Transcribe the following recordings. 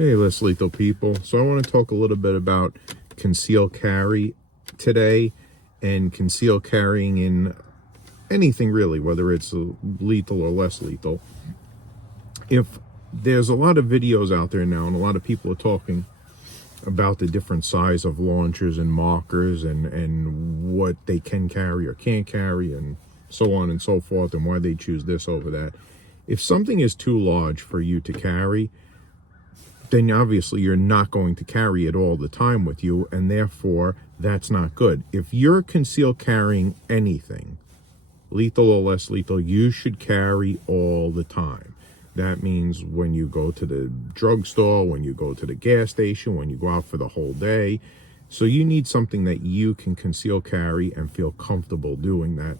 Hey, Les Lethal people. So I want to talk a little bit about concealed carry today, and concealed carrying in anything really, whether it's lethal or less lethal. If there's a lot of videos out there now, and a lot of people are talking about the different size of launchers and markers and what they can carry or can't carry and so on and so forth, and why they choose this over that. If something is too large for you to carry, then obviously you're not going to carry it all the time with you, and therefore that's not good. If you're concealed carrying anything, lethal or less lethal, you should carry all the time. That means when you go to the drugstore, when you go to the gas station, when you go out for the whole day. So you need something that you can conceal carry and feel comfortable doing that,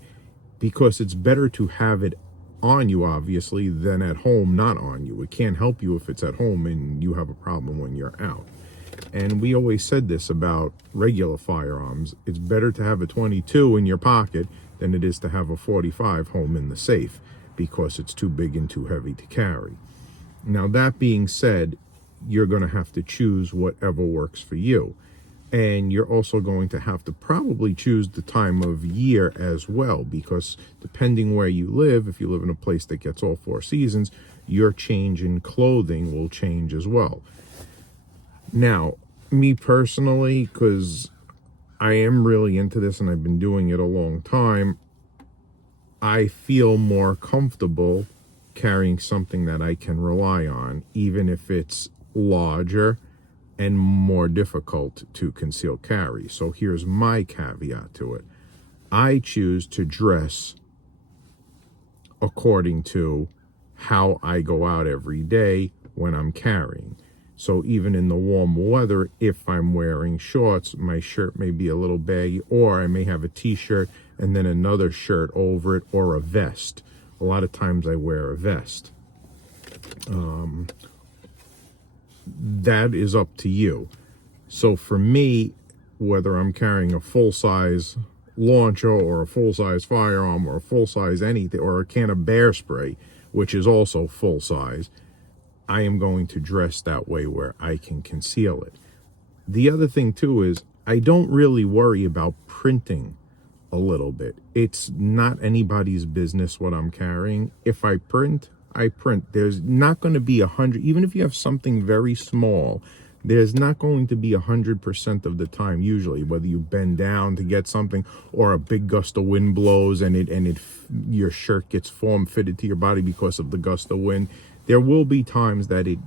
because it's better to have it on you, obviously, than at home not on you. It can't help you if it's at home and you have a problem when you're out. And we always said this about regular firearms. It's better to have a 22 in your pocket than it is to have a 45 home in the safe, because it's too big and too heavy to carry. Now, that being said, you're going to have to choose whatever works for you. And you're also going to have to probably choose the time of year as well, because depending where you live, if you live in a place that gets all 4 seasons, your change in clothing will change as well. Now, me personally, because I am really into this and I've been doing it a long time, I feel more comfortable carrying something that I can rely on, even if it's larger and more difficult to conceal carry. So here's my caveat to it. I choose to dress according to how I go out every day when I'm carrying. So even in the warm weather, if I'm wearing shorts, my shirt may be a little baggy, or I may have a t-shirt and then another shirt over it, or a vest. A lot of times I wear a vest. That is up to you. So for me, whether I'm carrying a full-size launcher or a full-size firearm or a full-size anything, or a can of bear spray, which is also full-size, I am going to dress that way where I can conceal it. The other thing too is I don't really worry about printing a little bit. It's not anybody's business what I'm carrying. If I print, I print. There's not going to be 100, even if you have something very small, there's not going to be 100% of the time, usually, whether you bend down to get something or a big gust of wind blows and your shirt gets form-fitted to your body because of the gust of wind. There will be times that it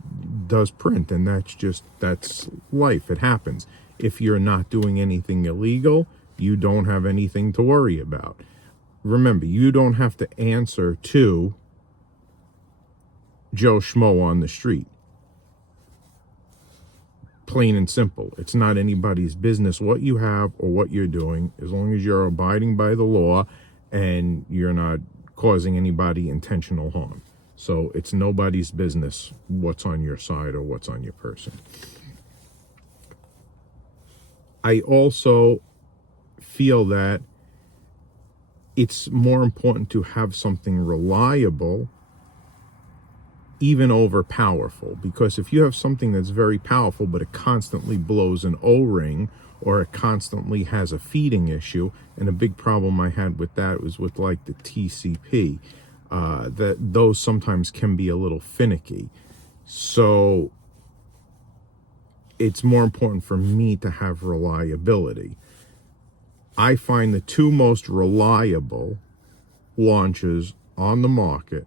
does print, and that's life. It happens. If you're not doing anything illegal, you don't have anything to worry about. Remember, you don't have to answer to Joe Schmo on the street. Plain and simple. It's not anybody's business what you have or what you're doing, as long as you're abiding by the law and you're not causing anybody intentional harm. So it's nobody's business what's on your side or what's on your person. I also feel that it's more important to have something reliable even over powerful, because if you have something that's very powerful but it constantly blows an O-ring, or it constantly has a feeding issue, and a big problem I had with that was with like the TCP, that those sometimes can be a little finicky. So it's more important for me to have reliability. I find the 2 most reliable launchers on the market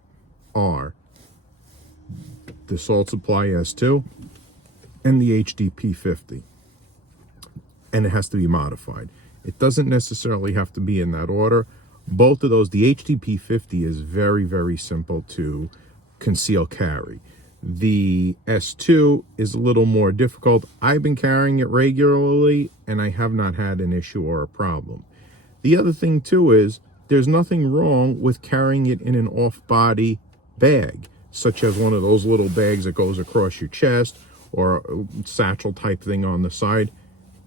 are the Salt Supply S2 and the HDP 50. And it has to be modified. It doesn't necessarily have to be in that order. Both of those, the HDP 50 is very, very simple to conceal carry. The S2 is a little more difficult. I've been carrying it regularly, and I have not had an issue or a problem. The other thing too is there's nothing wrong with carrying it in an off-body bag, such as one of those little bags that goes across your chest, or a satchel type thing on the side.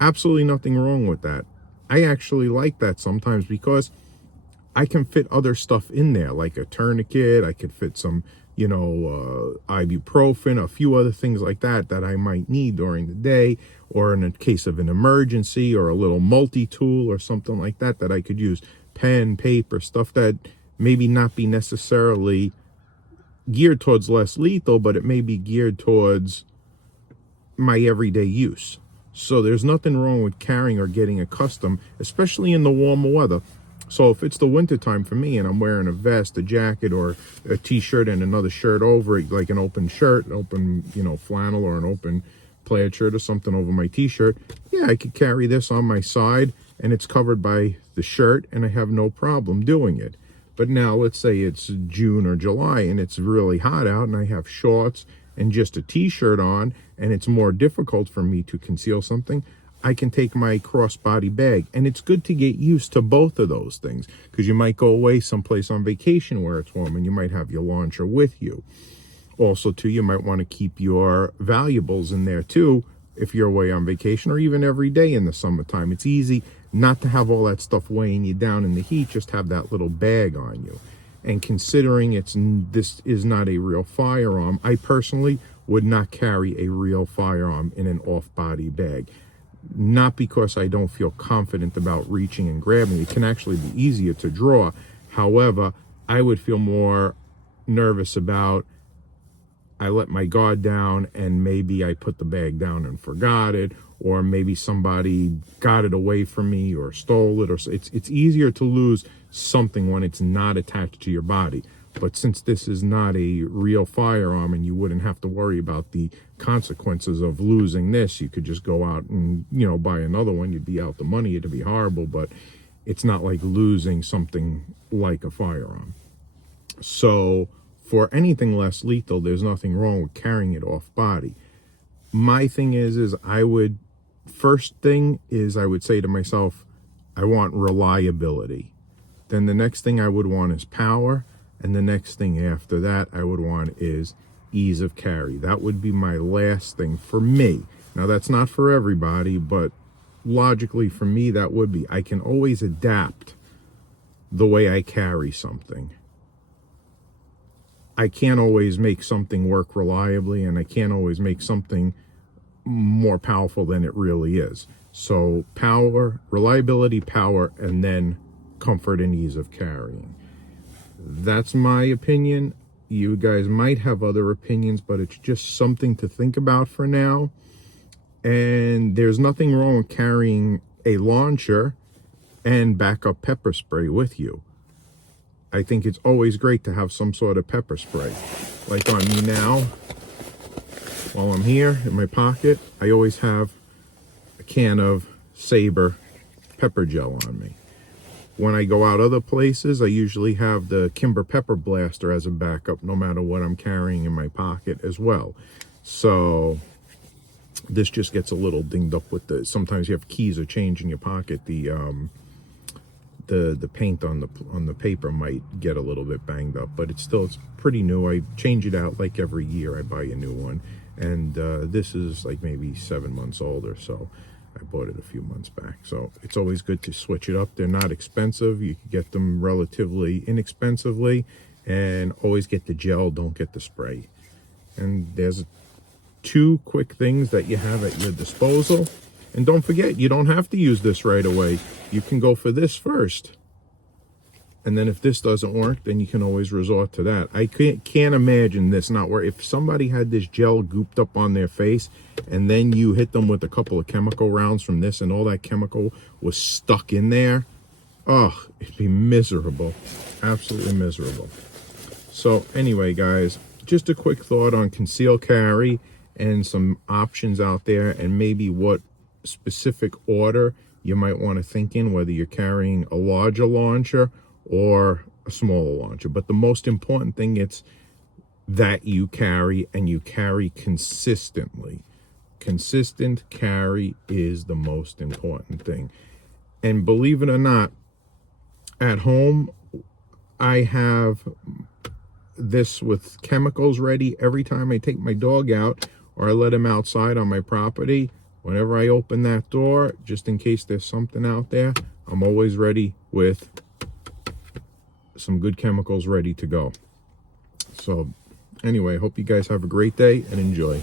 Absolutely nothing wrong with that. I actually like that sometimes, because I can fit other stuff in there, like a tourniquet. I could fit some ibuprofen, a few other things like that I might need during the day, or in a case of an emergency, or a little multi-tool or something like that I could use. Pen, paper, stuff that maybe not be necessarily geared towards less lethal, but it may be geared towards my everyday use. So there's nothing wrong with carrying or getting accustomed, especially in the warmer weather. So if it's the winter time for me and I'm wearing a vest, a jacket, or a t-shirt and another shirt over it, like an open shirt, an open, flannel, or an open plaid shirt or something over my t-shirt, yeah, I could carry this on my side and it's covered by the shirt and I have no problem doing it. But now let's say it's June or July and it's really hot out and I have shorts and just a t-shirt on and it's more difficult for me to conceal something, I can take my crossbody bag. And it's good to get used to both of those things, because you might go away someplace on vacation where it's warm and you might have your launcher with you. Also, too, you might want to keep your valuables in there too if you're away on vacation, or even every day in the summertime. It's easy not to have all that stuff weighing you down in the heat. Just have that little bag on you. And considering this is not a real firearm, I personally would not carry a real firearm in an off-body bag. Not because I don't feel confident about reaching and grabbing. It can actually be easier to draw. However, I would feel more nervous about, I let my guard down and maybe I put the bag down and forgot it, or maybe somebody got it away from me or stole it, or it's easier to lose something when it's not attached to your body. But since this is not a real firearm and you wouldn't have to worry about the consequences of losing this, you could just go out and, buy another one. You'd be out the money. It'd be horrible, but it's not like losing something like a firearm. So for anything less lethal, there's nothing wrong with carrying it off body. My thing is first thing is I would say to myself, I want reliability. Then the next thing I would want is power. And the next thing after that I would want is ease of carry. That would be my last thing for me. Now, that's not for everybody, but logically for me, that would be. I can always adapt the way I carry something. I can't always make something work reliably, and I can't always make something more powerful than it really is. So power, reliability, power, and then comfort and ease of carrying. That's my opinion. You guys might have other opinions, but it's just something to think about for now. And there's nothing wrong with carrying a launcher and backup pepper spray with you. I think it's always great to have some sort of pepper spray. Like on me now, while I'm here in my pocket, I always have a can of Sabre pepper gel on me. When I go out other places, I usually have the Kimber Pepper Blaster as a backup, no matter what I'm carrying in my pocket as well. So this just gets a little dinged up with sometimes you have keys or change in your pocket. The paint on the paper might get a little bit banged up, but it's pretty new. I change it out like every year. I buy a new one, and this is like maybe 7 months old or so. I bought it a few months back. So it's always good to switch it up. They're not expensive. You can get them relatively inexpensively, and always get the gel, don't get the spray. And there's 2 quick things that you have at your disposal. And don't forget, you don't have to use this right away. You can go for this first. And then if this doesn't work, then you can always resort to that. I can't imagine this not work. If somebody had this gel gooped up on their face and then you hit them with a couple of chemical rounds from this and all that chemical was stuck in there, oh, it'd be miserable. Absolutely miserable. So anyway, guys, just a quick thought on concealed carry and some options out there, and maybe what specific order you might want to think in, whether you're carrying a larger launcher or a smaller launcher. But the most important thing is that you carry, and you carry consistently. Consistent carry is the most important thing. And believe it or not, at home I have this with chemicals ready every time I take my dog out or I let him outside on my property. Whenever I open that door, just in case there's something out there, I'm always ready with some good chemicals ready to go. So Anyway, I hope you guys have a great day and enjoy.